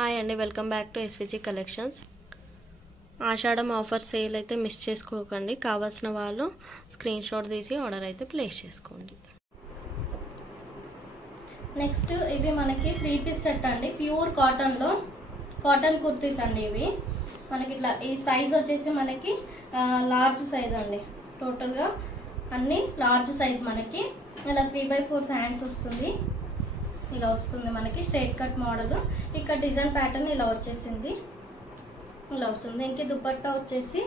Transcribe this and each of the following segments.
Hi అండి, welcome back to SVG collections. Ashadham offer sale అయితే miss చేసుకోకండి. కావాల్సిన వాళ్ళు స్క్రీన్ షాట్ తీసి ఆర్డర్ అయితే ప్లేస్ చేసుకోండి. నెక్స్ట్ ఇవి మనకి 3 పీస్ సెట్ అండి. ప్యూర్ కాటన్లో కాటన్ కుర్తీస్ అండి. ఇవి మనకి ఇట్లా ఈ సైజ్ వచ్చేసి మనకి లార్జ్ సైజ్ అండి. టోటల్గా అన్ని లార్జ్ సైజ్ మనకి ఇలా 3/4 హ్యాండ్స్ వస్తుంది. ఇలా వస్తుంది మనకి స్ట్రైట్ కట్ మోడల్. ఇక్కడ డిజైన్ ప్యాటర్న్ ఇలా వచ్చేసింది, ఇలా వస్తుంది. ఇంక దుపట్టా వచ్చేసి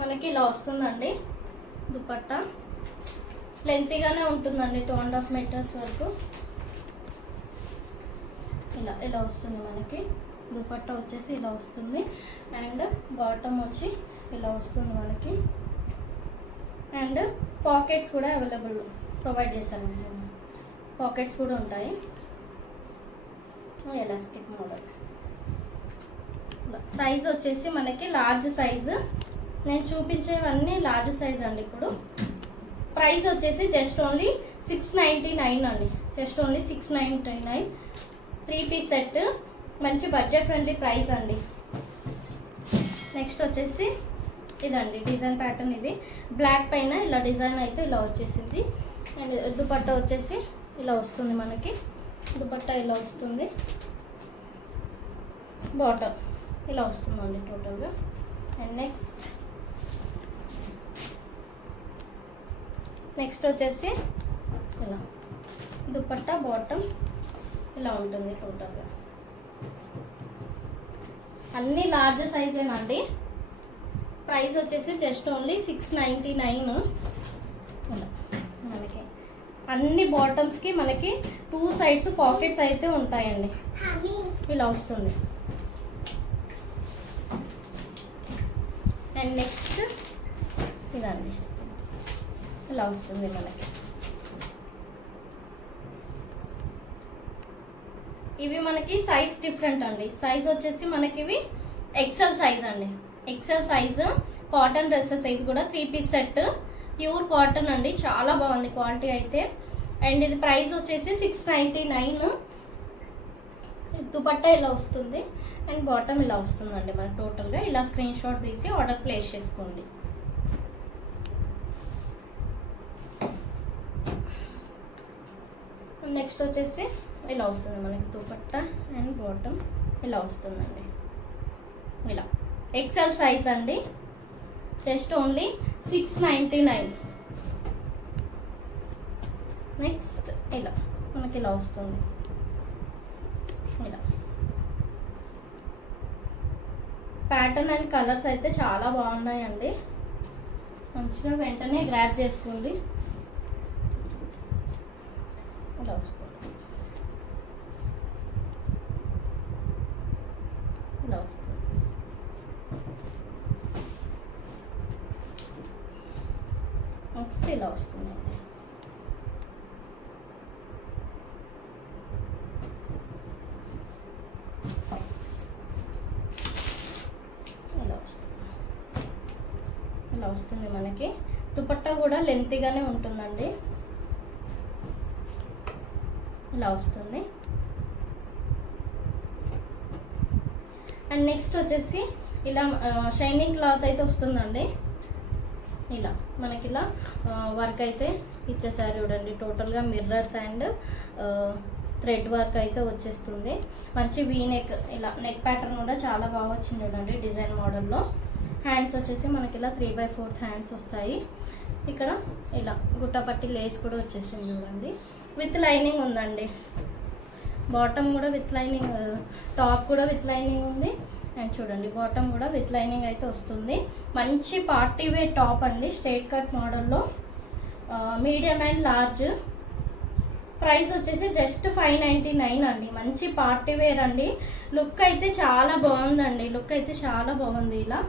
మనకి ఇలా వస్తుందండి. దుపట్టా లెంతీగానే ఉంటుందండి, 2.5 మీటర్స్ వరకు. ఇలా వస్తుంది మనకి. దుపట్టా వచ్చేసి ఇలా వస్తుంది. అండ్ బాటమ్ వచ్చి ఇలా వస్తుంది మనకి. అండ్ పాకెట్స్ కూడా అవైలబుల్ ప్రొవైడ్ చేశాను. పాకెట్స్ కూడా ఉంటాయి. Elastic model. సైజ్ వచ్చేసి మనకి లార్జ్ సైజు. నేను చూపించేవన్నీ లార్జ్ సైజ్ అండి. ఇప్పుడు ప్రైస్ వచ్చేసి జస్ట్ ఓన్లీ 699 అండి. Just only 699. 3 పీస్ సెట్, మంచి బడ్జెట్ ఫ్రెండ్లీ ప్రైస్ అండి. నెక్స్ట్ వచ్చేసి ఇదండి డిజైన్ ప్యాటర్న్. ఇది బ్లాక్ పైన ఇలా డిజైన్ అయితే ఇలా వచ్చేసింది. అండ్ దుపట్టా వచ్చేసి ఇలా వస్తుంది మనకి. దుపట్టా ఇలా వస్తుంది. బాటమ్ ఇలా వస్తుందండి టోటల్గా. అండ్ నెక్స్ట్ వచ్చేసి ఇలా దుపట్టా బాటమ్ ఇలా ఉంటుంది టోటల్గా. అన్నీ లార్జ్ సైజేనండి. ప్రైస్ వచ్చేసి జస్ట్ ఓన్లీ 699. ఇలా మనకి అన్ని బాటమ్స్కి మనకి 2 సైడ్స్ పాకెట్స్ అయితే ఉంటాయండి. ఇలా వస్తుంది. అండ్ నెక్స్ట్ ఇదండి ఇలా వస్తుంది మనకి. ఇవి మనకి సైజ్ డిఫరెంట్ అండి. సైజ్ వచ్చేసి మనకి ఇవి ఎక్సెల్ సైజ్ అండి. XL size cotton dresses. ఇవి కూడా 3 పీస్ సెట్, ప్యూర్ కాటన్ అండి. చాలా బాగుంది క్వాలిటీ అయితే. అండ్ ఇది ప్రైస్ వచ్చేసి 699. దుపట్టా ఇలా వస్తుంది. అండ్ బాటమ్ ఇలా వస్తుందండి మనకి. టోటల్గా ఇలా స్క్రీన్ షాట్ తీసి ఆర్డర్ ప్లేస్ చేసుకోండి. నెక్స్ట్ వచ్చేసి ఇలా వస్తుంది మనకి. దుపట్టా అండ్ బాటమ్ ఇలా వస్తుందండి. ఇలా ఎక్సెల్ సైజ్ అండి. Just only 699. నెక్స్ట్ ఇలా మనకి ఇలా వస్తుంది. ఇలా ప్యాటర్న్ అండ్ కలర్స్ అయితే చాలా బాగున్నాయండి. మంచిగా వెంటనే గ్రాబ్ చేసుకోండి. ఇలా వస్తుంది. ఇలా వస్తుంది. నెక్స్ట్ ఇలా వస్తుందండి. ఇలా వస్తుంది మనకి. దుపట్టా కూడా లెంతీగానే ఉంటుందండి. ఇలా వస్తుంది. అండ్ నెక్స్ట్ వచ్చేసి ఇలా షైనింగ్ క్లాత్ అయితే వస్తుందండి. ఇలా మనకి ఇలా వర్క్ అయితే ఇచ్చేసారు చూడండి. టోటల్గా మిర్రర్స్ అండ్ థ్రెడ్ వర్క్ అయితే వచ్చేస్తుంది. మంచి వీ నెక్. ఇలా నెక్ ప్యాటర్న్ కూడా చాలా బాగా వచ్చింది చూడండి డిజైన్ మోడల్లో. హ్యాండ్స్ వచ్చేసి మనకి ఇలా 3/4 హ్యాండ్స్ వస్తాయి. ఇక్కడ ఇలా గుట్టపట్టి లేస్ కూడా వచ్చేసింది చూడండి. విత్ లైనింగ్ ఉందండి. బాటమ్ కూడా విత్ లైనింగ్, టాప్ కూడా విత్ లైనింగ్ ఉంది. అండ్ చూడండి బాటమ్ కూడా విత్ లైనింగ్ అయితే వస్తుంది. మంచి పార్టీ వేర్ టాప్ అండి. స్ట్రైట్ కట్ మోడల్లో మీడియం అండ్ లార్జ్. ప్రైస్ వచ్చేసి జస్ట్ 599 అండి. మంచి పార్టీ వేర్ అండి. లుక్ అయితే చాలా బాగుందండి. లుక్ అయితే చాలా బాగుంది. ఇలా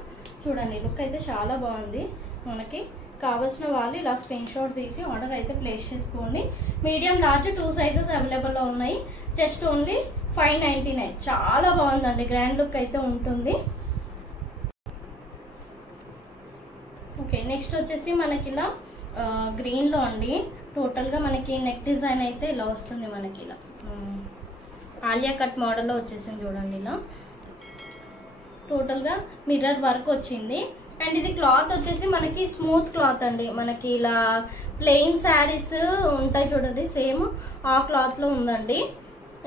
చూడండి లుక్ అయితే చాలా బాగుంది. మనకి కావాల్సిన వాళ్ళు ఇలా స్క్రీన్ షాట్ తీసి ఆర్డర్ అయితే ప్లేస్ చేసుకోండి. మీడియం లార్జ్ 2 సైజెస్ అవైలబుల్లో ఉన్నాయి. Just only 599. చాలా బాగుందండి. గ్రాండ్ లుక్ అయితే ఉంటుంది. ఓకే, నెక్స్ట్ వచ్చేసి మనకి ఇలా గ్రీన్లో అండి. టోటల్గా మనకి నెక్ డిజైన్ అయితే ఇలా వస్తుంది మనకి. ఇలా ఆలియా కట్ మోడల్లో వచ్చేసింది చూడండి. ఇలా టోటల్గా మిర్రర్ వర్క్ వచ్చింది. అండ్ ఇది క్లాత్ వచ్చేసి మనకి స్మూత్ క్లాత్ అండి. మనకి ఇలా ప్లెయిన్ శారీస్ ఉంటాయి చూడండి, సేమ్ ఆ క్లాత్లో ఉందండి.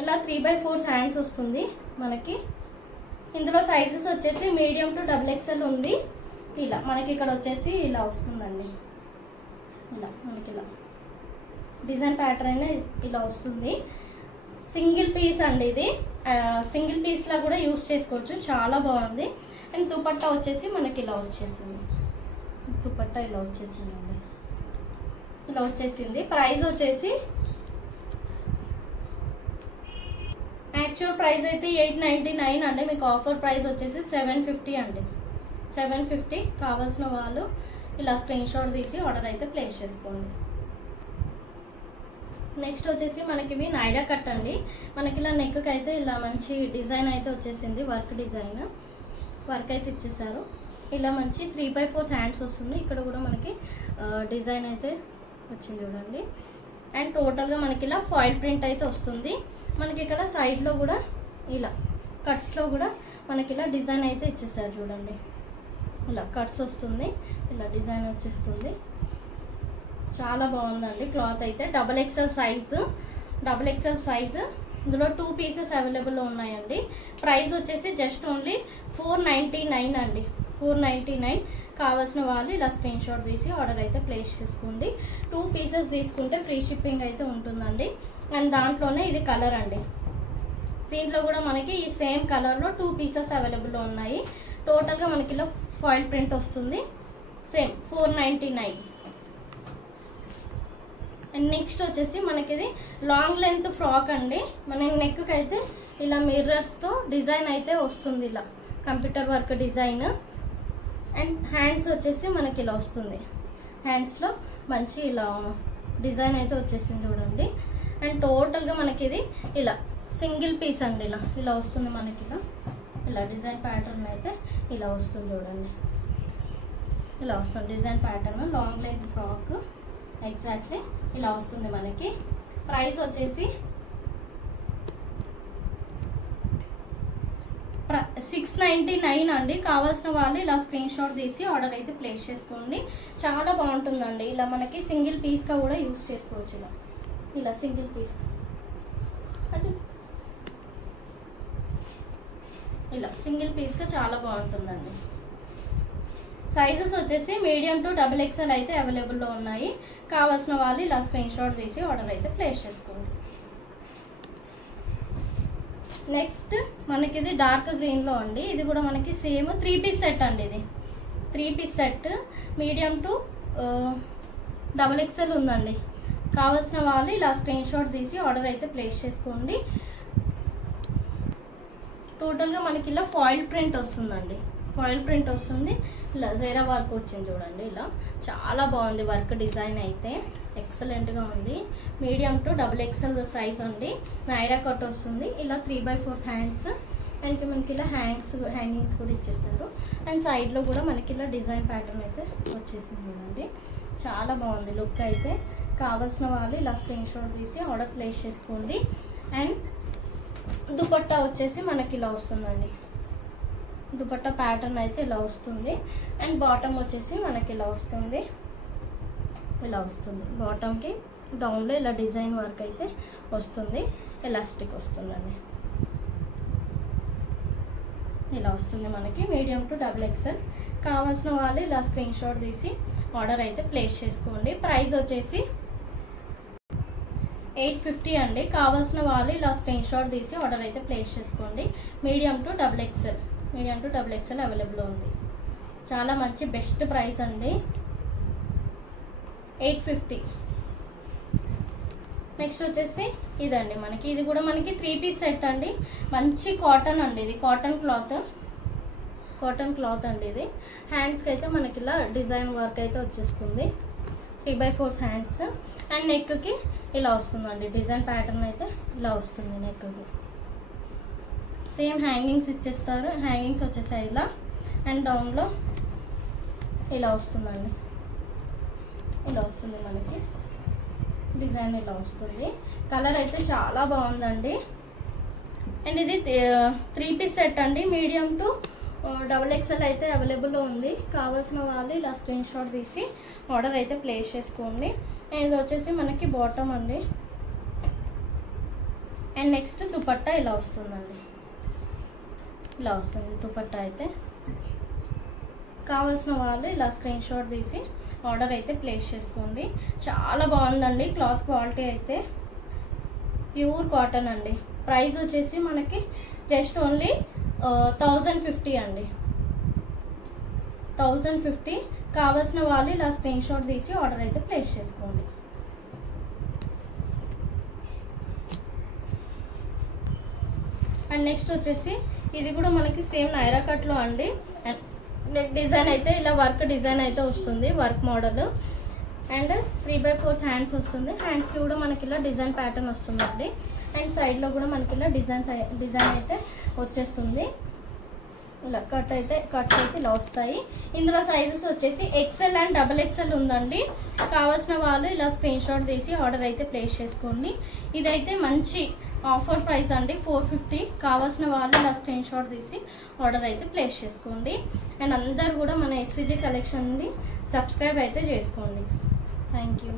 ఇలా 3/4 హ్యాండ్స్ వస్తుంది మనకి. ఇందులో సైజెస్ వచ్చేసి మీడియం టు XXL ఉంది. ఇలా మనకి ఇక్కడ వచ్చేసి ఇలా వస్తుందండి. ఇలా మనకి ఇలా డిజైన్ ప్యాటర్న్ ఇలా వస్తుంది. సింగిల్ పీస్ అండి ఇది. సింగిల్ పీస్లా కూడా యూస్ చేసుకోవచ్చు, చాలా బాగుంది. అండ్ దుపట్టా వచ్చేసి మనకి ఇలా వచ్చేసింది. దుపట్టా ఇలా వచ్చేసిందండి, ఇలా వచ్చేసింది. ప్రైస్ వచ్చేసి యాక్చువల్ ప్రైస్ అయితే 899 అండి. మీకు ఆఫర్ ప్రైస్ వచ్చేసి 750 అండి. 750. కావాల్సిన వాళ్ళు ఇలా స్క్రీన్ షాట్ తీసి ఆర్డర్ అయితే ప్లేస్ చేసుకోండి. నెక్స్ట్ వచ్చేసి మనకి ఇవి నైరా కట్ అండి. మనకి ఇలా నెక్కి అయితే ఇలా మంచి డిజైన్ అయితే వచ్చేసింది, వర్క్ డిజైన్ వర్క్ అయితే ఇచ్చేసారు. ఇలా మంచి 3/4 హ్యాండ్స్ వస్తుంది. ఇక్కడ కూడా మనకి డిజైన్ అయితే వచ్చింది చూడండి. అండ్ టోటల్గా మనకి ఇలా ఫాయిల్ ప్రింట్ అయితే వస్తుంది. మనకి ఇక్కడ సైడ్లో కూడా ఇలా కట్స్లో కూడా మనకి ఇలా డిజైన్ అయితే ఇచ్చేసారు చూడండి. ఇలా కట్స్ వస్తుంది, ఇలా డిజైన్ వచ్చేస్తుంది. చాలా బాగుందండి క్లాత్ అయితే. XXL size. ఇందులో 2 పీసెస్ అవైలబుల్లో ఉన్నాయండి. ప్రైస్ వచ్చేసి జస్ట్ ఓన్లీ 499 అండి. 499. కావాల్సిన వాళ్ళు ఇలా స్క్రీన్ షాట్ తీసి ఆర్డర్ అయితే ప్లేస్ చేసుకోండి. 2 పీసెస్ తీసుకుంటే ఫ్రీ షిప్పింగ్ అయితే ఉంటుందండి. అండ్ దాంట్లోనే ఇది కలర్ అండి. దీంట్లో కూడా మనకి ఈ సేమ్ కలర్లో 2 పీసెస్ అవైలబుల్లో ఉన్నాయి. టోటల్గా మనకి ఇలా ఫాయిల్ ప్రింట్ వస్తుంది. సేమ్ 499. అండ్ నెక్స్ట్ వచ్చేసి మనకి ఇది లాంగ్ లెంత్ ఫ్రాక్ అండి. మన నెక్కి అయితే ఇలా మిర్రర్స్తో డిజైన్ అయితే వస్తుంది, ఇలా computer work design. And hands వచ్చేసి మనకి ఇలా వస్తుంది. హ్యాండ్స్లో మంచి ఇలా డిజైన్ అయితే వచ్చేసింది చూడండి. అండ్ టోటల్గా మనకి ఇది ఇలా సింగిల్ పీస్ అండి. ఇలా వస్తుంది మనకి. ఇలా డిజైన్ ప్యాటర్న్ అయితే ఇలా వస్తుంది చూడండి. ఇలా వస్తుంది design pattern, long length frock exactly ఇలా వస్తుంది మనకి. ప్రైస్ వచ్చేసి 699 అండి. కావాల్సిన వాళ్ళు ఇలా స్క్రీన్ షాట్ తీసి ఆర్డర్ అయితే ప్లేస్ చేసుకోండి. చాలా బాగుంటుందండి. ఇలా మనకి సింగిల్ పీస్గా కూడా యూస్ చేసుకోవచ్చు. ఇలా సింగిల్ పీస్ అంటే ఇలా సింగిల్ పీస్గా చాలా బాగుంటుందండి. సైజెస్ వచ్చేసి మీడియం టు XXL అయితే అవైలబుల్లో ఉన్నాయి. కావాల్సిన వాళ్ళు ఇలా స్క్రీన్ షాట్ తీసి ఆర్డర్ అయితే ప్లేస్ చేసుకోండి. నెక్స్ట్ మనకి ఇది డార్క్ గ్రీన్లో అండి. ఇది కూడా మనకి సేమ్ 3 పీస్ సెట్ అండి. ఇది 3 piece set medium to XXL ఉందండి. కావాల్సిన వాళ్ళు ఇలా స్క్రీన్ షాట్ తీసి ఆర్డర్ అయితే ప్లేస్ చేసుకోండి. టోటల్గా మనకి ఇలా ఫాయిల్ ప్రింట్ వస్తుందండి. ఫాయిల్ ప్రింట్ వస్తుంది. ఇలా జెరా వర్క్ వచ్చింది చూడండి. ఇలా చాలా బాగుంది వర్క్ డిజైన్ అయితే, ఎక్సలెంట్గా ఉంది. మీడియం టు XXL సైజ్ అండి. నైరా కట్ వస్తుంది. ఇలా 3/4 హ్యాండ్స్. అండ్ మనకి ఇలా హ్యాంగింగ్స్ కూడా ఇచ్చేసారు. అండ్ సైడ్లో కూడా మనకి ఇలా డిజైన్ ప్యాటర్న్ అయితే వచ్చేసింది చూడండి. చాలా బాగుంది లుక్ అయితే. కావాల్సిన వాళ్ళు ఇలా స్క్రీన్ షాట్ తీసి ఆర్డర్ ప్లేస్ చేసుకోండి. అండ్ దుపట్టా వచ్చేసి మనకి ఇలా వస్తుందండి. దుపట్టా ప్యాటర్న్ అయితే ఇలా వస్తుంది. అండ్ బాటమ్ వచ్చేసి మనకి ఇలా వస్తుంది. ఇలా వస్తుంది బాటమ్కి డౌన్లో ఇలా డిజైన్ వర్క్ అయితే వస్తుంది. ఎలాస్టిక్ వస్తుందండి. ఇలా వస్తుంది మనకి మీడియం టు XXL. కావాల్సిన వాళ్ళు ఇలా స్క్రీన్ షాట్ తీసి ఆర్డర్ అయితే ప్లేస్ చేసుకోండి. ప్రైస్ వచ్చేసి 850 అండి. కావాల్సిన వాళ్ళు ఇలా స్క్రీన్ షాట్ తీసి ఆర్డర్ అయితే ప్లేస్ చేసుకోండి. మీడియం టు XXL అవైలబుల్ ఉంది. చాలా మంచి బెస్ట్ ప్రైస్ అండి, 850. నెక్స్ట్ వచ్చేసి ఇదండి మనకి. ఇది కూడా మనకి 3 పీస్ సెట్ అండి. మంచి కాటన్ అండి. ఇది కాటన్ క్లాత్ అండి. ఇది హ్యాండ్స్కి అయితే మనకి ఇలా డిజైన్ వర్క్ అయితే వచ్చేస్తుంది. 3/4 హ్యాండ్స్. అండ్ నెక్కి ఇలా వస్తుందండి. డిజైన్ ప్యాటర్న్ అయితే ఇలా వస్తుంది నెక్కి. సేమ్ హ్యాంగింగ్స్ ఇచ్చేస్తారు. హ్యాంగింగ్స్ వచ్చేసాయి ఇలా. అండ్ డౌన్లో ఇలా వస్తుందండి. ఇలా వస్తుంది మనకి డిజైన్. ఇలా వస్తుంది. కలర్ అయితే చాలా బాగుందండి. అండ్ ఇది 3 పీస్ సెట్ అండి, మీడియం టు XXL అయితే అవైలబుల్లో ఉంది. కావాల్సిన వాళ్ళు ఇలా స్క్రీన్ షాట్ తీసి ఆర్డర్ అయితే ప్లేస్ చేసుకోండి. అండ్ ఇది వచ్చేసి మనకి బాటమ్ అండి. అండ్ నెక్స్ట్ దుపట్టా ఇలా వస్తుందండి, ఇలా వస్తుంది దుపట్టా అయితే. కావాల్సిన వాళ్ళు ఇలా స్క్రీన్ షాట్ తీసి ఆర్డర్ అయితే ప్లేస్ చేసుకోండి. చాలా బాగుందండి క్లాత్ క్వాలిటీ అయితే, ప్యూర్ కాటన్ అండి. ప్రైస్ వచ్చేసి మనకి జస్ట్ ఓన్లీ 1050 అండి, 1050. కావాల్సిన వాళ్ళు ఇలా స్క్రీన్ షాట్ తీసి ఆర్డర్ అయితే ప్లేస్ చేసుకోండి. అండ్ నెక్స్ట్ వచ్చేసి ఇది కూడా మనకి సేమ్ నైరా కట్లో అండి. అండ్ నెక్ డిజైన్ అయితే ఇలా వర్క్ డిజైన్ అయితే వస్తుంది, వర్క్ మోడల్. అండ్ 3/4 హ్యాండ్స్ వస్తుంది. హ్యాండ్స్కి కూడా మనకి ఇలా డిజైన్ ప్యాటర్న్ వస్తుందండి. అండ్ సైడ్లో కూడా మనకి ఇలా డిజైన్ అయితే వచ్చేస్తుంది. ఇలా కట్స్ అయితే ఇలా వస్తాయి. ఇందులో సైజెస్ వచ్చేసి XL అండ్ XXL ఉందండి. కావాల్సిన వాళ్ళు ఇలా స్క్రీన్ షాట్ తీసి ఆర్డర్ అయితే ప్లేస్ చేసుకోండి. ఇదైతే మంచి ఆఫర్ ప్రైస్ అండి, 450. కావాల్సిన వాళ్ళు ఇలా స్క్రీన్ షాట్ తీసి ఆర్డర్ అయితే ప్లేస్ చేసుకోండి. అండ్ అందరు కూడా మన SVG కలెక్షన్ని సబ్స్క్రైబ్ అయితే చేసుకోండి. Thank you.